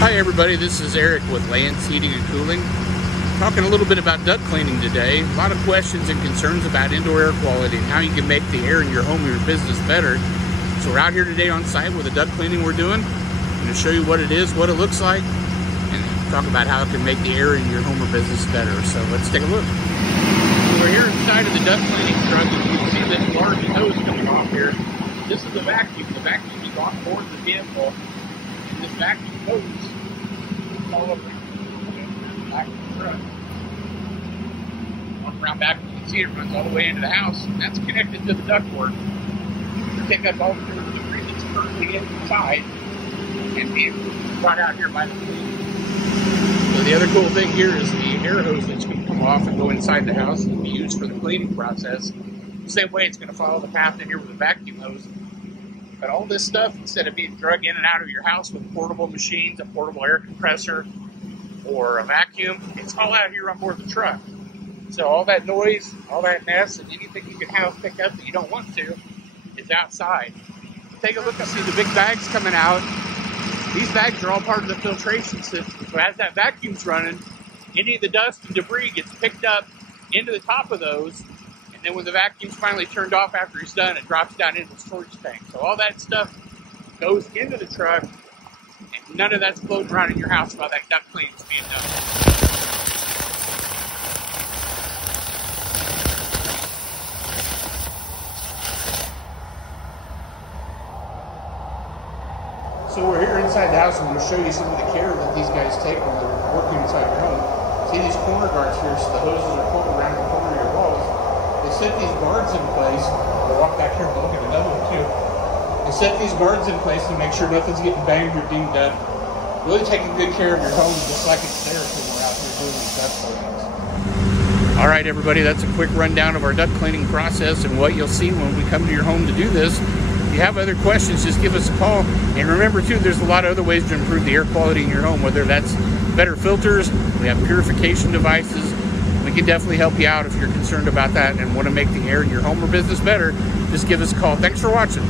Hi everybody, this is Eric with Lanz Heating and Cooling. Talking a little bit about duct cleaning today. A lot of questions and concerns about indoor air quality and how you can make the air in your home or your business better. So we're out here today on site with the duct cleaning we're doing. I'm going to show you what it is, what it looks like, and talk about how it can make the air in your home or business better. So let's take a look. So we're here inside of the duct cleaning truck, and you can see this large hose coming off here. This is the vacuum. The vacuum is on board the vehicle, and this vacuum hose all over the back of the truck. Walk around back, you can see it runs all the way into the house, and that's connected to the ductwork. You take up all the debris that's currently inside and being brought out here by the cleaning. So the other cool thing here is the air hose that's going to come off and go inside the house and be used for the cleaning process. The same way it's going to follow the path in here with the vacuum hose. But all this stuff, instead of being drug in and out of your house with portable machines, a portable air compressor, or a vacuum, it's all out here on board the truck. So all that noise, all that mess, and anything you can have pick up that you don't want to is outside. Take a look and see the big bags coming out. These bags are all part of the filtration system. So as that vacuum's running, any of the dust and debris gets picked up into the top of those. And then when the vacuum's finally turned off after it's done, it drops down into the storage tank. So all that stuff goes into the truck, and none of that's floating around in your house while that duct cleaning's being done. So we're here inside the house, and I'm going to show you some of the care that these guys take when they're working inside your home. See these corner guards here, so the hoses are pulled around the corner of your walls. They set these guards in place. I'll walk back here and look at another one too. They set these guards in place to make sure nothing's getting banged or dinged up. Really taking good care of your home, just like it's there when we're out here doing these duct cleanings. All right, everybody, that's a quick rundown of our duct cleaning process and what you'll see when we come to your home to do this. If you have other questions, just give us a call. And remember too, there's a lot of other ways to improve the air quality in your home, whether that's better filters, we have purification devices. We can definitely help you out if you're concerned about that and want to make the air in your home or business better. Just give us a call. Thanks for watching.